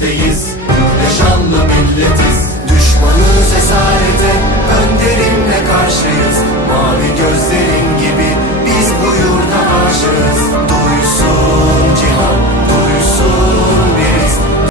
Gökteyiz